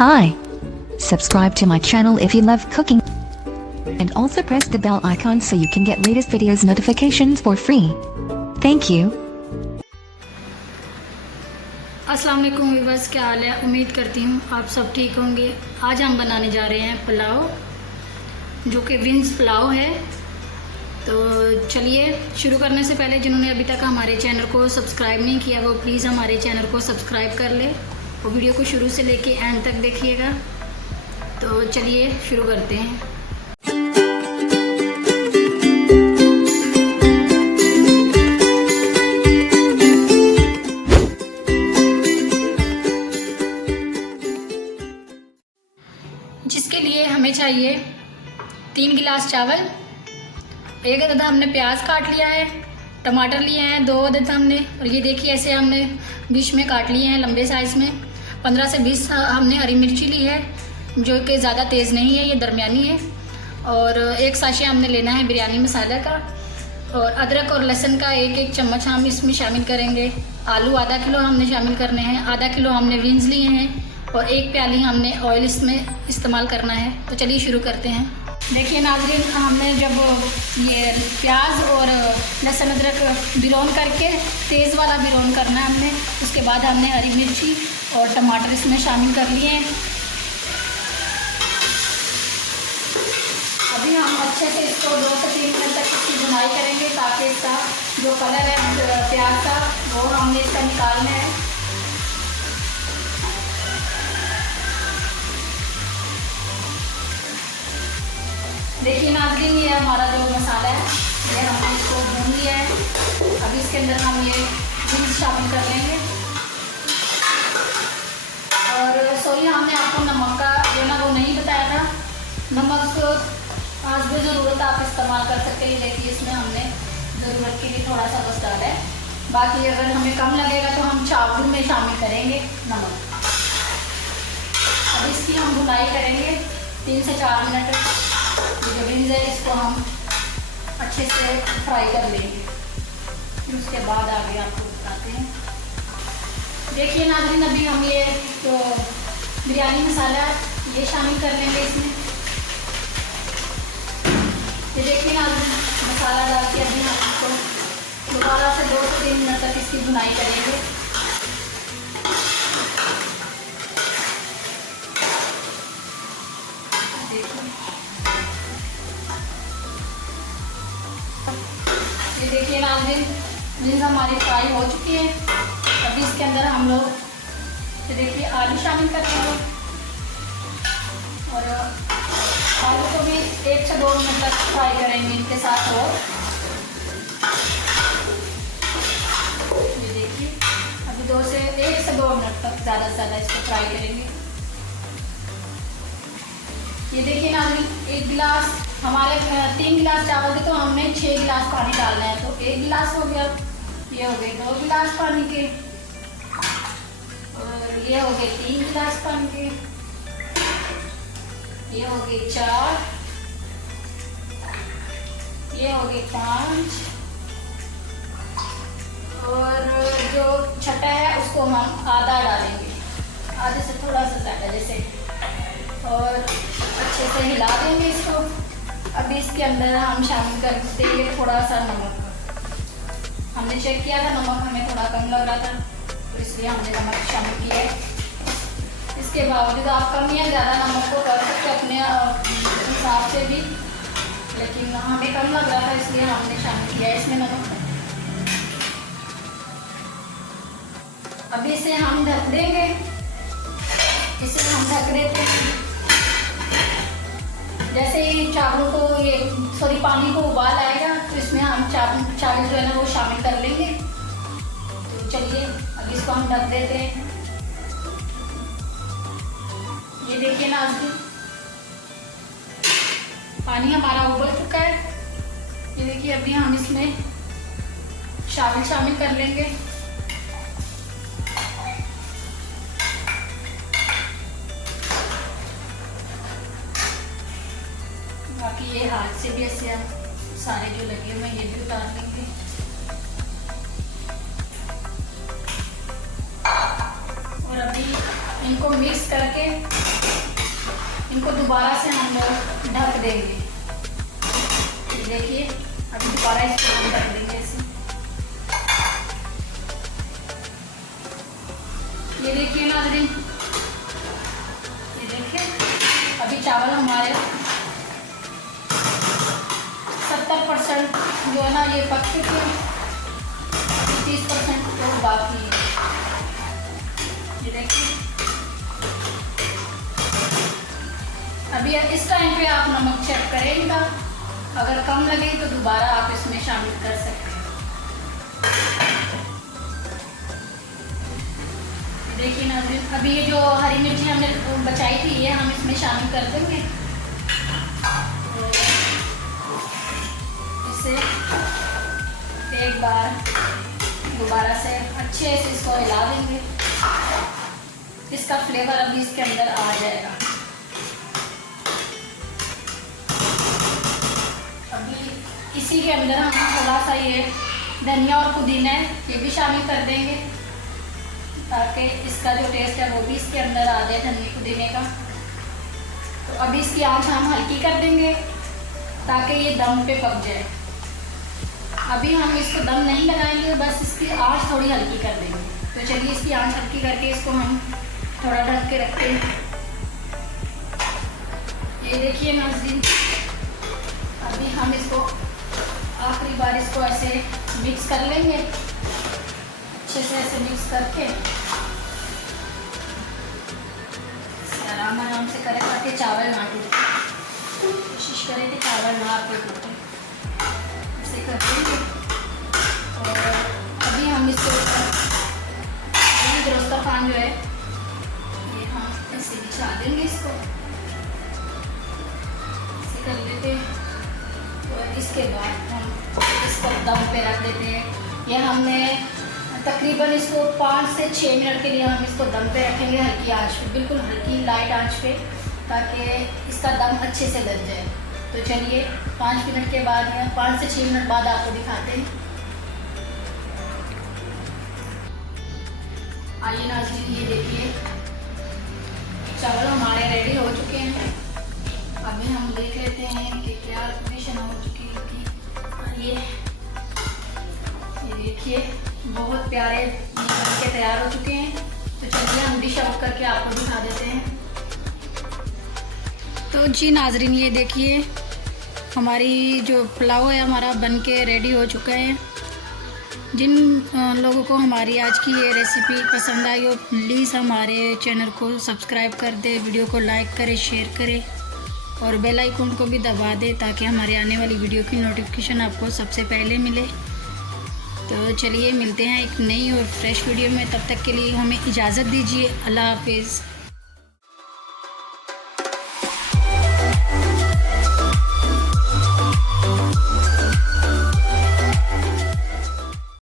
Hi. Subscribe to my channel if you love cooking. And also press the bell icon so you can get latest videos notifications for free. Thank you. अस्सलाम वालेकुम viewers, क्या हाल है। उम्मीद करती हूँ आप सब ठीक होंगे। आज हम बनाने जा रहे हैं पुलाव, जो कि विंस पुलाव है। तो चलिए शुरू करने से पहले जिन्होंने अभी तक हमारे चैनल को सब्सक्राइब नहीं किया वो प्लीज़ हमारे चैनल को सब्सक्राइब कर ले और वीडियो को शुरू से लेके एंड तक देखिएगा। तो चलिए शुरू करते हैं। जिसके लिए हमें चाहिए 3 गिलास चावल, 1 अदद हमने प्याज काट लिया है, टमाटर लिए हैं 2 अदद हमने, और ये देखिए ऐसे हमने बीच में काट लिए हैं लंबे साइज़ में। 15 से 20 हमने हरी मिर्ची ली है, जो कि ज़्यादा तेज़ नहीं है, ये दरमियानी है। और 1 साशे हमने लेना है बिरयानी मसाला का, और अदरक और लहसुन का 1-1 चम्मच हम इसमें शामिल करेंगे। आलू आधा किलो हमने शामिल करने हैं, आधा किलो हमने बीन्स लिए हैं, और 1 प्याली हमने ऑयल इसमें इस्तेमाल करना है। तो चलिए शुरू करते हैं। देखिए नाज़रीन, हमने जब ये प्याज और लहसुन अदरक बिरौन करके तेज़ वाला बिरौन करना है हमने, उसके बाद हमने हरी मिर्ची और टमाटर इसमें शामिल कर लिए हैं। अभी हम अच्छे से इसको 2 से 3 मिनट तक इसकी भुनाई करेंगे, ताकि इसका जो कलर है प्याज का वो हमने इसका निकालना है। देखिए नाज़रीन, ये हमारा जो मसाला है ये हमने इसको भून लिया है। अभी इसके अंदर हम ये बीन्स शामिल कर लेंगे। और सॉरी, हमने आपको नमक का जो ना वो नहीं बताया था। नमक आज भी ज़रूरत आप इस्तेमाल कर सकते हैं। देखिए इसमें हमने ज़रूरत के लिए थोड़ा सा बस डाला है, बाकी अगर हमें कम लगेगा तो हम चावल में शामिल करेंगे नमक। अब इसकी हम भुनाई करेंगे 3 से 4 मिनट। जो बीन्स है इसको हम अच्छे से फ्राई कर लेंगे, फिर उसके बाद आगे आपको बताते हैं। देखिए नाज़रीन, अभी हम ये तो बिरयानी मसाला ये शामिल कर लेंगे इसमें। ये देखिए नाज़रीन, मसाला डाल के अभी हम इसको दोबारा से 2 से 3 मिनट तक इसकी भुनाई करेंगे। ये देखिए नाज़रीन, बीन्स हमारी फ्राई हो चुकी है। अभी इसके अंदर हम लोग ये देखिए आलू शामिल करते हैं, और आलू को भी 1 से 2 मिनट तक फ्राई करेंगे इनके साथ। और ये देखिए अभी 1 से 2 मिनट तक ज़्यादा से ज़्यादा इसको फ्राई करेंगे। ये देखिए नाज़रीन, 1 गिलास हमारे 3 गिलास चावल थे तो हमने 6 गिलास पानी डालना है। तो 1 गिलास हो गया, ये हो गए 2 गिलास पानी के, और ये हो गए 3 गिलास पानी के, ये हो गए 4, ये हो गए 5, और जो छठा है उसको हम आधा डालेंगे, आधे से थोड़ा सा ज़्यादा जैसे, और अच्छे से हिला देंगे इसको। अभी इसके अंदर हम शामिल कर देंगे थोड़ा सा नमक। हमने चेक किया था नमक हमें थोड़ा कम लग रहा था, तो इसलिए हमने नमक शामिल किया है। इसके बावजूद आप कम या ज़्यादा नमक को कर सकते अपने हिसाब से भी, लेकिन हमें कम लग रहा था इसलिए हमने शामिल किया है इसमें नमक। अभी इसे हम ढक देंगे, इसे हम ढक देते हैं। जैसे ही चावलों को पानी को उबाल आएगा तो इसमें हम चावल जो है ना वो शामिल कर लेंगे। तो चलिए अभी इसको हम ढक देते हैं। ये देखिए नाज़रीन, पानी हमारा उबल चुका है। ये देखिए अभी हम इसमें चावल शामिल कर लेंगे। बाकी ये हाथ से भी ऐसे सारे जो लगे हुए ये भी उतार लेंगे। और अभी इनको मिक्स करके इनको दोबारा से हम लोग ढक देंगे। देखिए अभी दोबारा इसको हम ढक देंगे ऐसे। ये देखिए नाज़रीन, ये देखिए अभी चावल हमारे 70% जो है ना ये पक चुके हैं, 30% तो बाकी है। ये देखिए अभी इस टाइम पे आप नमक चेक करेंगे, अगर कम लगे तो दोबारा आप इसमें शामिल कर सकते हैं। देखिए नाज़रीन, अभी ये जो हरी मिर्ची हमने बचाई थी ये हम इसमें शामिल कर देंगे। इसे एक बार दोबारा से अच्छे से इसको हिला देंगे, इसका फ्लेवर अभी इसके अंदर आ जाएगा। अभी इसी के अंदर हम थोड़ा सा ये धनिया और पुदीना ये भी शामिल कर देंगे, ताकि इसका जो टेस्ट है वो भी इसके अंदर आ जाए धनिया पुदीने का। तो अभी इसकी आंच हम हल्की कर देंगे ताकि ये दम पे पक जाए। अभी हम इसको दम नहीं लगाएंगे, बस इसकी आंच थोड़ी हल्की कर देंगे। तो चलिए इसकी आंच हल्की करके इसको हम थोड़ा ढक के रखते हैं। ये देखिए नाज़रीन, अभी हम इसको आखिरी बार इसको ऐसे मिक्स कर लेंगे, अच्छे से ऐसे मिक्स करके आराम से करें ताकि चावल ना टूटे। कोशिश करें कि चावल ना टूटे, ऐसे कर देंगे। और अभी हम इसके ऊपर दस्तरखान जो है ये हम ऐसे बिछा देंगे, इसको ऐसे कर लेते हैं। और इसके बाद हम इसको दम पे रख देते हैं। ये हमने तकरीबन इसको 5 से 6 मिनट के लिए हम इसको दम पे रखेंगे, हल्की आंच पे, बिल्कुल हल्की लाइट आंच पे, ताकि इसका दम अच्छे से लग जाए। तो चलिए 5 मिनट के बाद या 5 से 6 मिनट बाद आपको दिखाते हैं। आइए नाज़रीन, ये देखिए चावल हमारे रेडी हो चुके हैं। अभी हम देख लेते हैं कि क्या कंडीशन हो चुकी है इनकी। ये देखिए बहुत प्यारे बन के तैयार हो चुके हैं। तो चलिए हम डिश आउट करके आपको दिखा देते हैं। तो जी नाज़रीन, ये देखिए हमारी जो पुलाव है हमारा बन के रेडी हो चुका है। जिन लोगों को हमारी आज की ये रेसिपी पसंद आई हो प्लीज़ हमारे चैनल को सब्सक्राइब कर दे, वीडियो को लाइक करें, शेयर करें और बेल आइकन को भी दबा दें ताकि हमारे आने वाली वीडियो की नोटिफिकेशन आपको सबसे पहले मिले। तो चलिए मिलते हैं एक नई और फ्रेश वीडियो में, तब तक के लिए हमें इजाज़त दीजिए। अल्लाह हाफिज़।